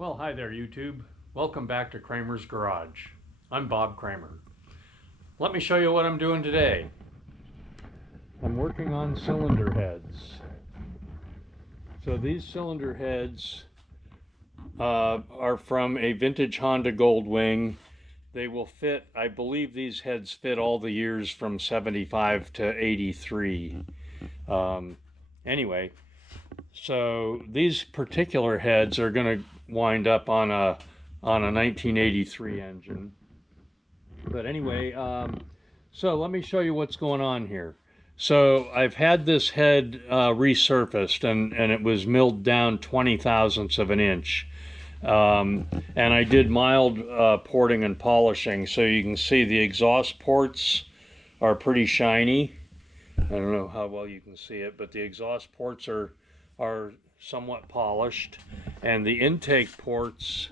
Well, hi there, YouTube. Welcome back to Kramer's Garage. I'm Bob Kramer. Let me show you what I'm doing today. I'm working on cylinder heads. So these cylinder heads are from a vintage Honda Goldwing. They will fit, I believe these heads fit all the years from 75 to 83. Anyway, so these particular heads are going to wind up on a 1983 engine. But anyway, so let me show you what's going on here. So I've had this head resurfaced, and it was milled down 20 thousandths of an inch. And I did mild porting and polishing, so you can see the exhaust ports are pretty shiny. I don't know how well you can see it, but the exhaust ports are somewhat polished, and the intake ports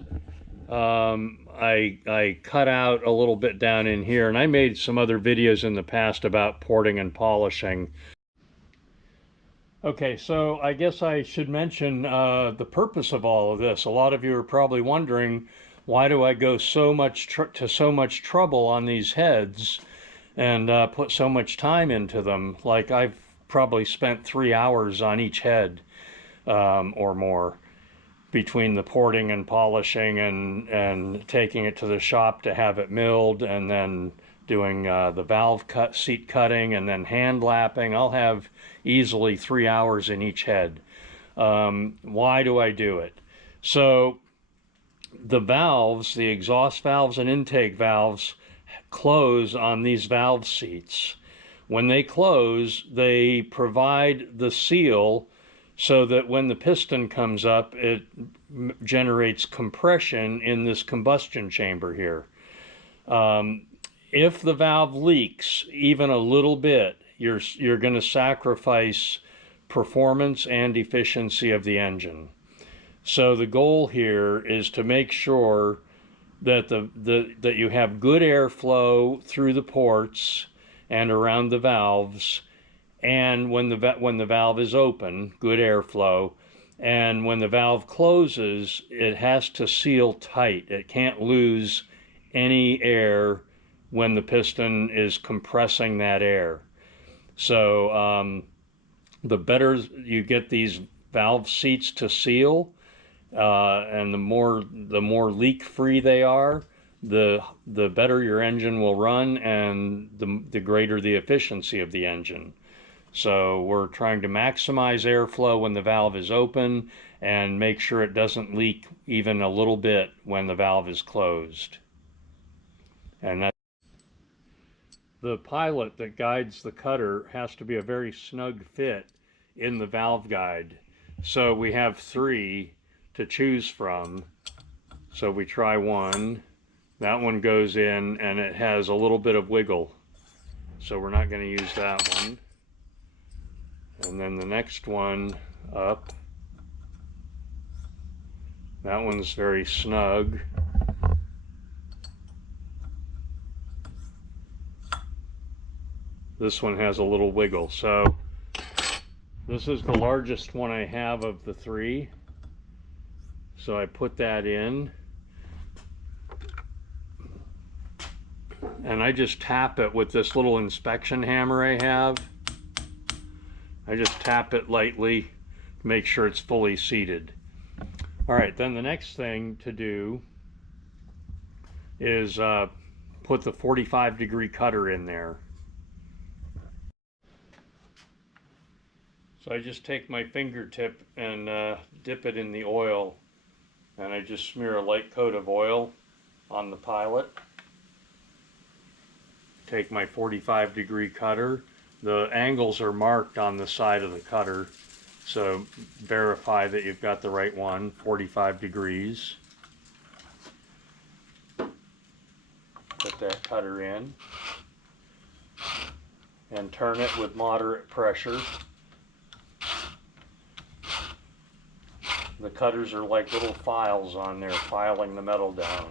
I cut out a little bit down in here, and I made some other videos in the past about porting and polishing. Okay, so I guess I should mention the purpose of all of this. A lot of you are probably wondering, why do I go so much trouble on these heads and put so much time into them? Like, I've probably spent 3 hours on each head or more, between the porting and polishing and taking it to the shop to have it milled, and then doing the valve seat cutting, and then hand lapping. I'll have easily 3 hours in each head. Why do I do it? So the valves, the exhaust valves and intake valves, close on these valve seats. When they close, they provide the seal so that when the piston comes up, it generates compression in this combustion chamber here. If the valve leaks even a little bit, you're going to sacrifice performance and efficiency of the engine. So the goal here is to make sure that that you have good airflow through the ports and around the valves, and when the valve is open, good airflow, and when the valve closes, it has to seal tight. It can't lose any air when the piston is compressing that air. So the better you get these valve seats to seal, and the more leak-free they are, the better your engine will run, and the greater the efficiency of the engine. So we're trying to maximize airflow when the valve is open and make sure it doesn't leak even a little bit when the valve is closed. And that's the pilot that guides the cutter has to be a very snug fit in the valve guide. So we have 3 to choose from. So we try one. That one goes in and it has a little bit of wiggle, so we're not going to use that one. And then the next one up, that one's very snug. This one has a little wiggle. So this is the largest one I have of the 3. So I put that in, and I just tap it with this little inspection hammer I have. I just tap it lightly to make sure it's fully seated. All right, then the next thing to do is put the 45-degree cutter in there. So I just take my fingertip and dip it in the oil, and I just smear a light coat of oil on the pilot. Take my 45-degree cutter. The angles are marked on the side of the cutter, so verify that you've got the right one, 45 degrees. Put that cutter in and turn it with moderate pressure. The cutters are like little files on there, filing the metal down.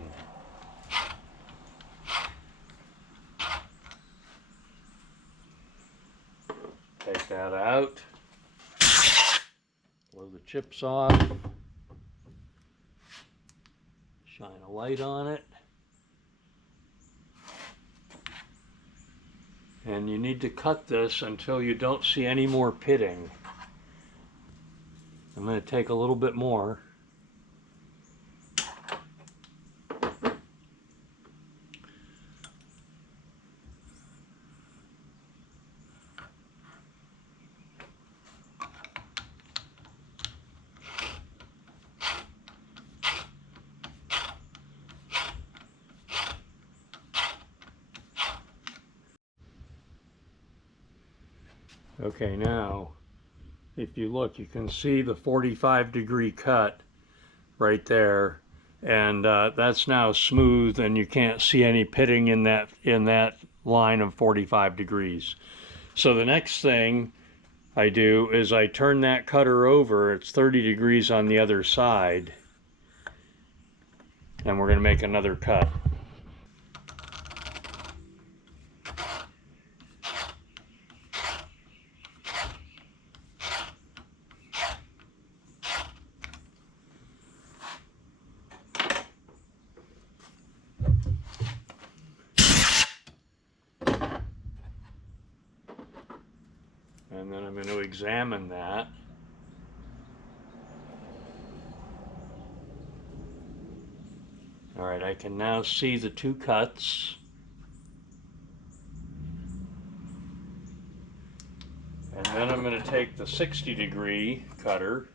Take that out, blow the chips off, Shine a light on it. And you need to cut this until you don't see any more pitting. I'm going to take a little bit more. Okay, now if you look, you can see the 45-degree cut right there, and that's now smooth, and you can't see any pitting in that line of 45 degrees. So the next thing I do is I turn that cutter over. It's 30 degrees on the other side, and we're going to make another cut. And then I'm going to examine that. All right, I can now see the two cuts. And then I'm going to take the 60-degree cutter.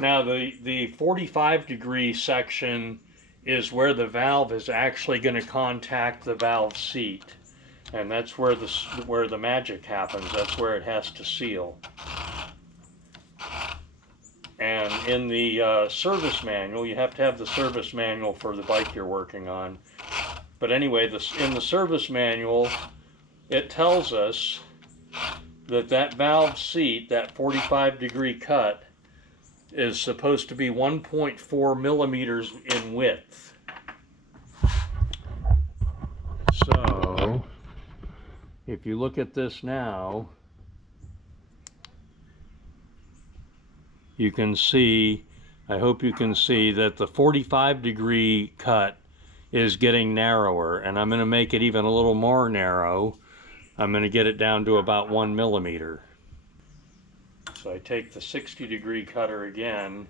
Now the 45-degree section is where the valve is actually going to contact the valve seat. And that's where the magic happens. That's where it has to seal. And in the service manual, you have to have the service manual for the bike you're working on. But anyway, in the service manual, it tells us that valve seat, that 45-degree cut, is supposed to be 1.4 millimeters in width. So if you look at this now, you can see, I hope you can see that the 45-degree cut is getting narrower, and I'm going to make it even a little more narrow. I'm going to get it down to about 1 millimeter. So I take the 60-degree cutter again,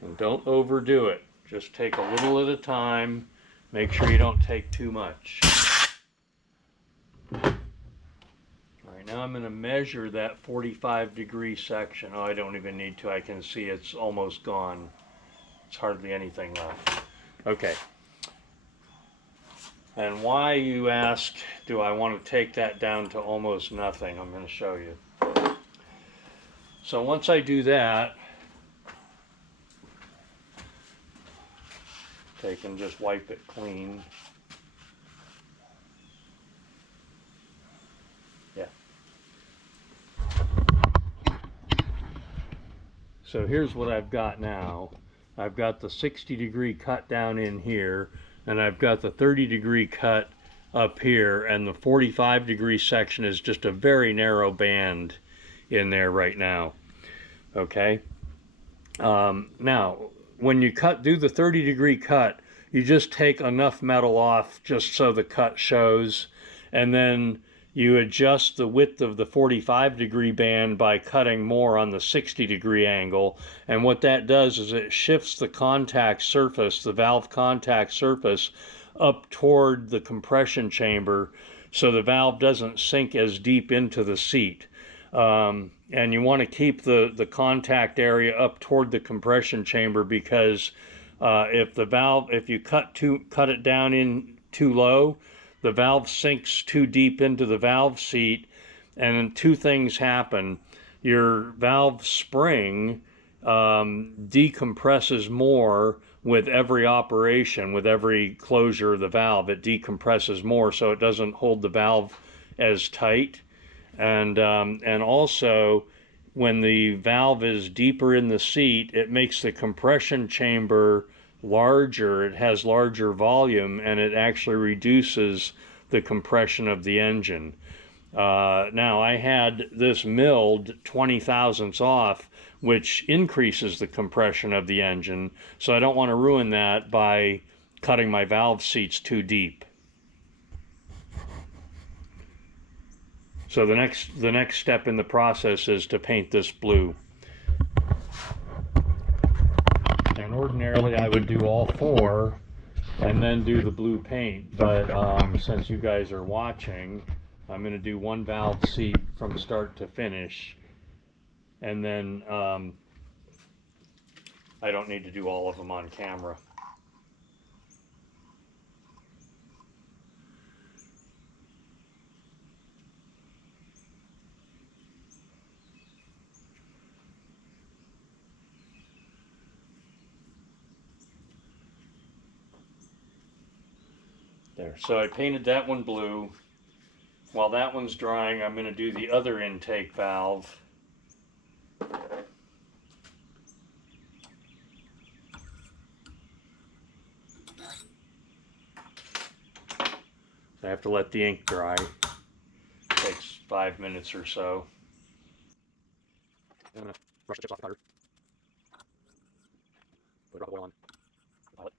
and don't overdo it. Just take a little at a time. Make sure you don't take too much. All right, now I'm going to measure that 45-degree section. Oh, I don't even need to. I can see it's almost gone. It's hardly anything left. Okay. And why, you ask, do I want to take that down to almost nothing? I'm going to show you. So once I do that, take and just wipe it clean. Yeah. So here's what I've got now. I've got the 60-degree cut down in here, and I've got the 30-degree cut up here, and the 45-degree section is just a very narrow band in there right now. Okay. Now, when you do the 30-degree cut, you just take enough metal off just so the cut shows, and then you adjust the width of the 45-degree band by cutting more on the 60-degree angle. And what that does is it shifts the contact surface, the valve contact surface, up toward the compression chamber so the valve doesn't sink as deep into the seat. And you want to keep the contact area up toward the compression chamber, because if you cut it down in too low, the valve sinks too deep into the valve seat, and then two things happen. Your valve spring decompresses more with every operation, with every closure of the valve. It decompresses more, so it doesn't hold the valve as tight. And also, when the valve is deeper in the seat, it makes the compression chamber larger, it has larger volume, and it actually reduces the compression of the engine. Now, I had this milled 20 thousandths off, which increases the compression of the engine, so I don't want to ruin that by cutting my valve seats too deep. So the next step in the process is to paint this blue. And ordinarily I would do all four and then do the blue paint, but since you guys are watching, I'm going to do one valve seat from start to finish, and then I don't need to do all of them on camera. There, so I painted that one blue. While that one's drying, I'm going to do the other intake valve. I have to let the ink dry. It takes 5 minutes or so. I'm going to brush the chips off the cutter. Put a drop of oil on the pilot.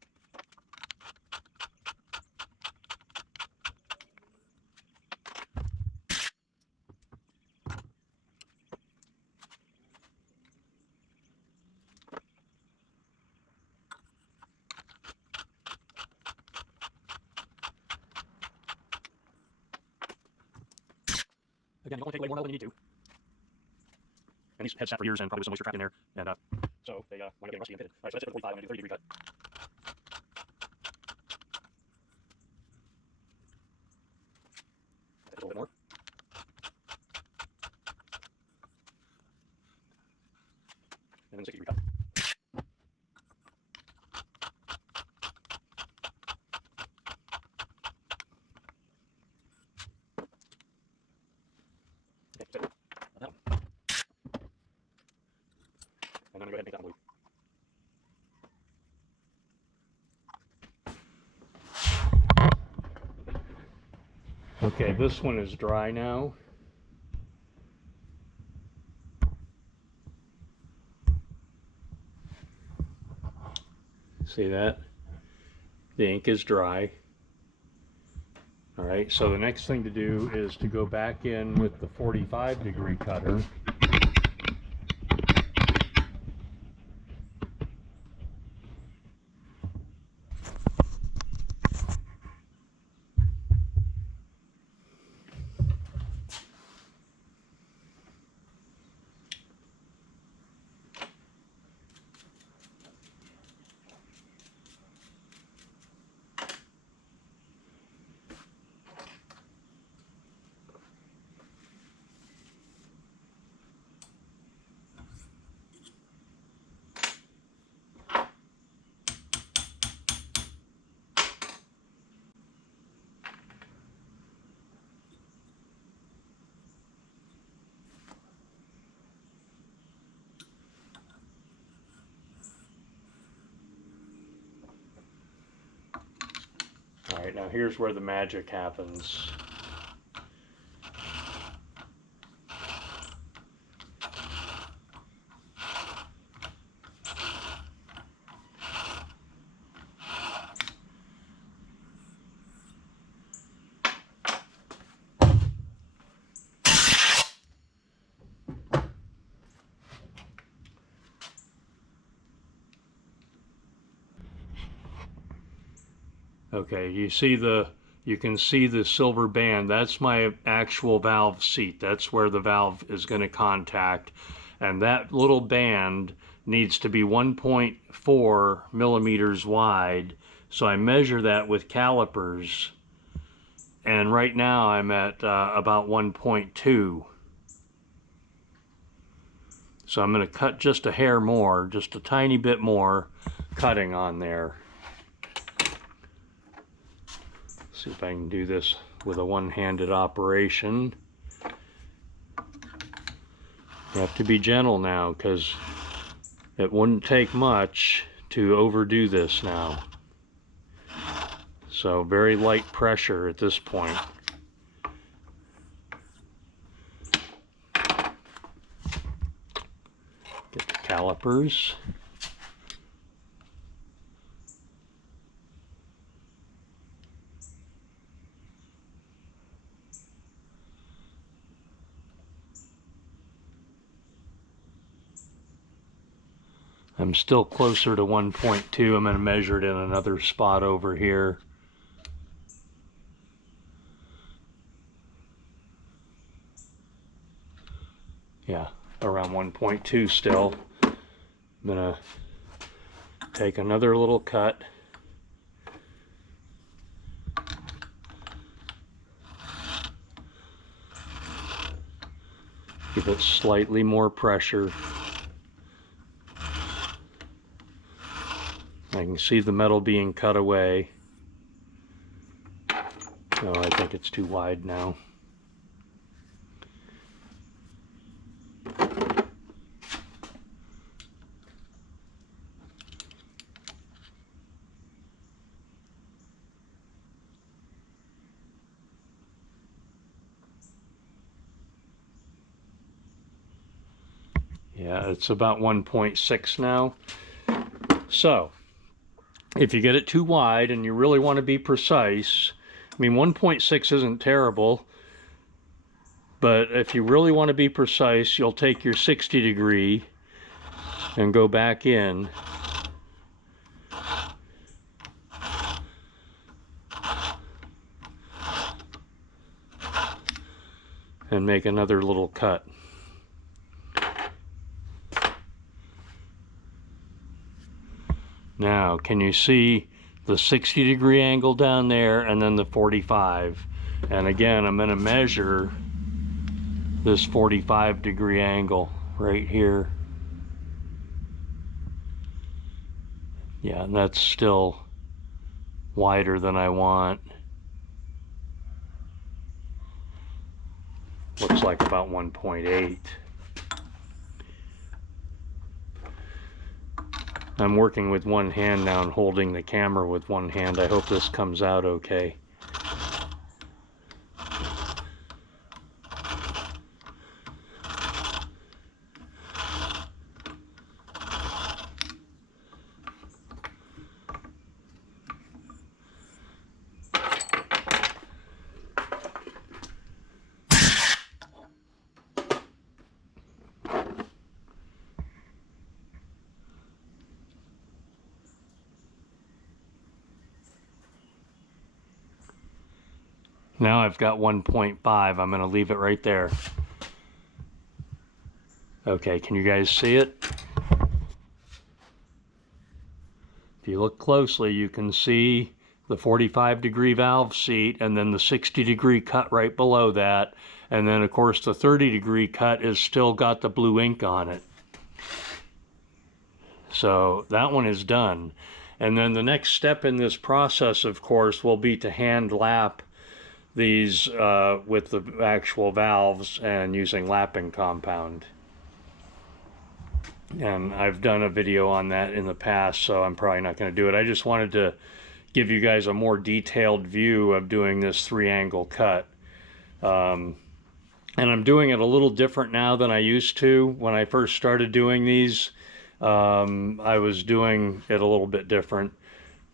Again, you don't want to take away more oil than you need to. And these heads sat for years and probably with some moisture trapped in there. And so they wind up getting rusty and pitted. Alright, so that's it for 45. I'm going to do 30-degree cut. A little bit more. And then 60-degree cut. Okay, that's it. That one. And then I'm going to go ahead and make that one blue. Okay, this one is dry now. See that? The ink is dry. Alright, so the next thing to do is to go back in with the 45-degree cutter. Alright, now here's where the magic happens. Okay, you can see the silver band. That's my actual valve seat. That's where the valve is going to contact. And that little band needs to be 1.4 millimeters wide. So I measure that with calipers. And right now I'm at about 1.2. So I'm going to cut just a hair more, just a tiny bit more cutting on there. See if I can do this with a one-handed operation. You have to be gentle now because it wouldn't take much to overdo this now. So very light pressure at this point. Get the calipers. I'm still closer to 1.2. I'm going to measure it in another spot over here. Yeah, around 1.2 still. I'm going to take another little cut. Give it slightly more pressure. I can see the metal being cut away. Oh, I think it's too wide now. Yeah, it's about 1.6 now. So, if you get it too wide and you really want to be precise, I mean 1.6 isn't terrible, but if you really want to be precise, you'll take your 60 degree and go back in. And make another little cut. Now, can you see the 60 degree angle down there and then the 45? And again, I'm going to measure this 45 degree angle right here. Yeah, and that's still wider than I want. Looks like about 1.8. I'm working with one hand now and holding the camera with one hand. I hope this comes out okay. Now I've got 1.5. I'm going to leave it right there. Okay, can you guys see it? If you look closely, you can see the 45 degree valve seat and then the 60 degree cut right below that. And then of course the 30 degree cut is still got the blue ink on it. So that one is done. And then the next step in this process, of course, will be to hand lap these with the actual valves and using lapping compound. And I've done a video on that in the past, so I'm probably not going to do it. I just wanted to give you guys a more detailed view of doing this 3-angle cut. And I'm doing it a little different now than I used to. When I first started doing these, I was doing it a little bit different.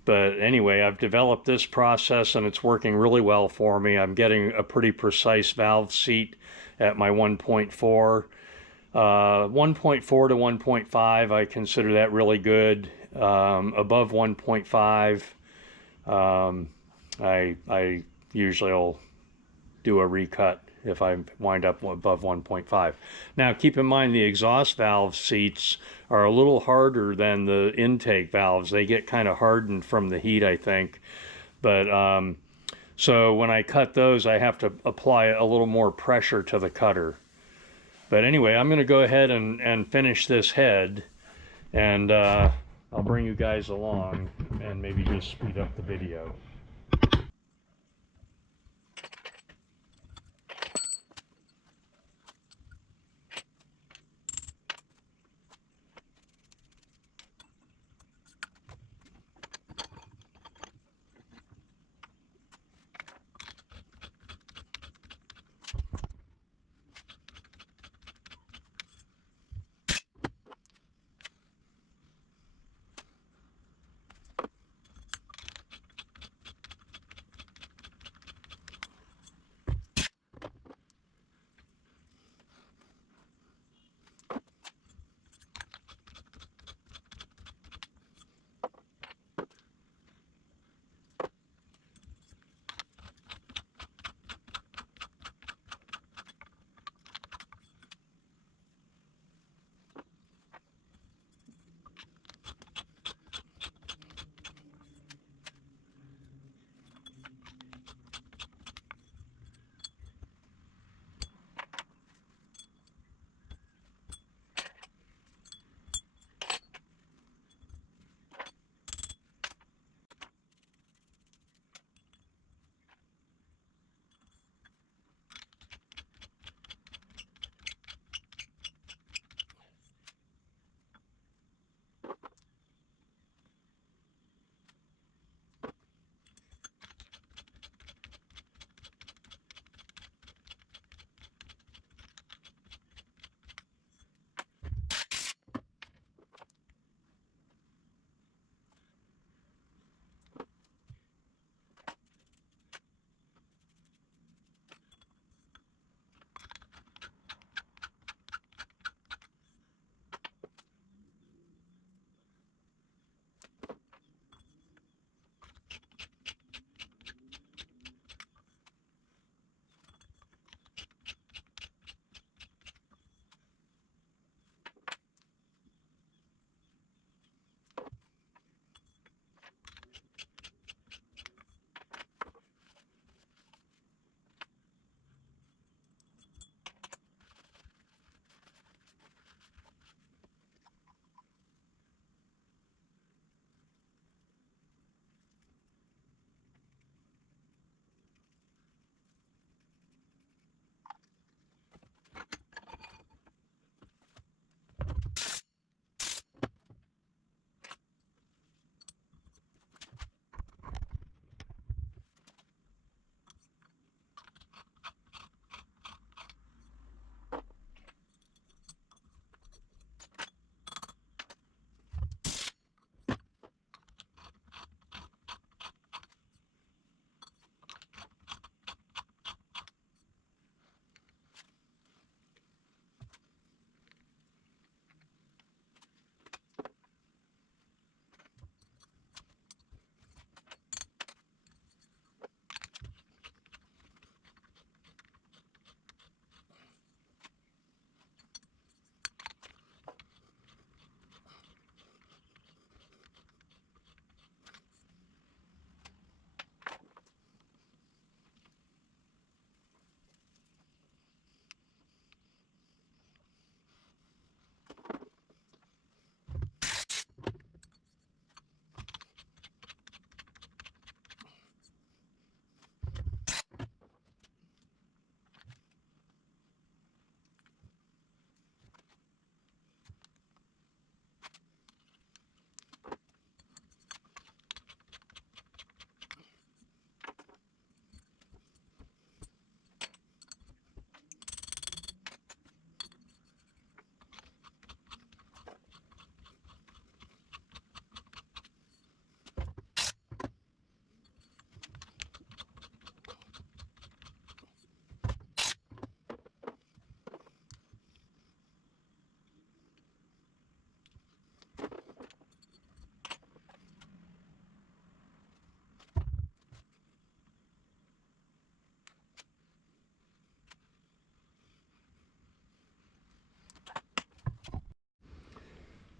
But anyway, I've developed this process and it's working really well for me. I'm getting a pretty precise valve seat at my 1.4. 1.4 to 1.5, I consider that really good. Above 1.5, I usually will do a recut if I wind up above 1.5. Now keep in mind the exhaust valve seats are a little harder than the intake valves. They get kind of hardened from the heat, I think. But so when I cut those, I have to apply a little more pressure to the cutter. But anyway, I'm going to go ahead and finish this head, and I'll bring you guys along and maybe just speed up the video.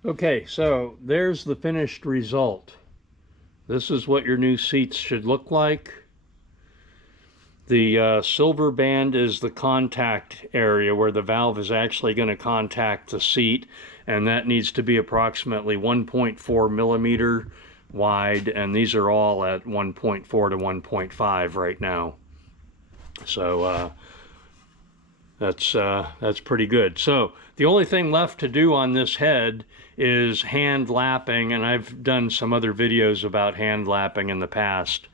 Okay, so there's the finished result. This is what your new seats should look like. The silver band is the contact area where the valve is actually going to contact the seat, and that needs to be approximately 1.4 millimeter wide, and these are all at 1.4 to 1.5 right now. So that's pretty good. So the only thing left to do on this head is hand lapping, and I've done some other videos about hand lapping in the past.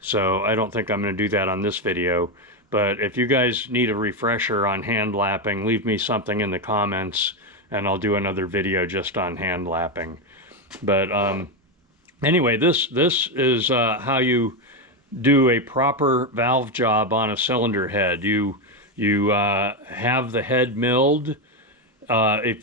So I don't think I'm going to do that on this video. But if you guys need a refresher on hand lapping, leave me something in the comments and I'll do another video just on hand lapping. But anyway, this is how you do a proper valve job on a cylinder head. You have the head milled. If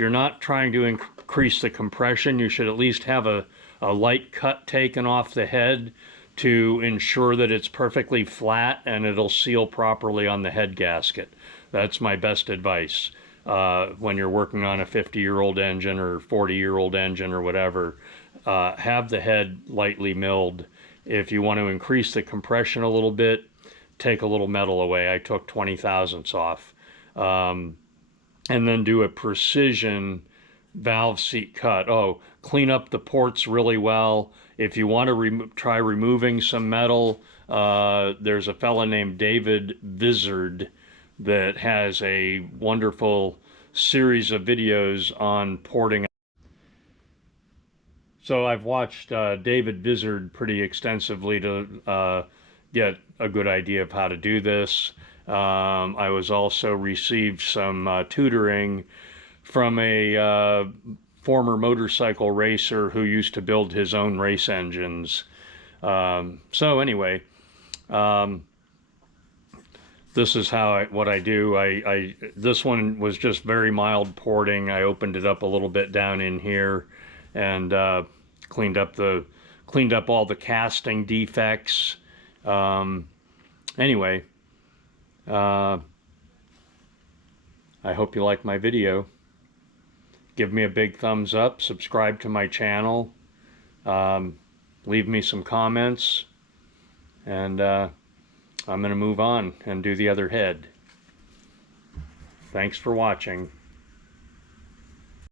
you're not trying to increase the compression, you should at least have a light cut taken off the head to ensure that it's perfectly flat and it'll seal properly on the head gasket. That's my best advice when you're working on a 50-year-old engine or 40-year-old engine or whatever. Have the head lightly milled. If you want to increase the compression a little bit, take a little metal away. I took 20 thousandths off. And then do a precision valve seat cut. Oh, clean up the ports really well. If you want to try removing some metal, there's a fella named David Vizard that has a wonderful series of videos on porting. So I've watched David Vizard pretty extensively to get a good idea of how to do this. I was also received some tutoring from a former motorcycle racer who used to build his own race engines. So anyway, this is what I do. This one was just very mild porting. I opened it up a little bit down in here and cleaned up all the casting defects. Anyway, I hope you like my video. Give me a big thumbs up, subscribe to my channel, leave me some comments, and I'm going to move on and do the other head. Thanks for watching.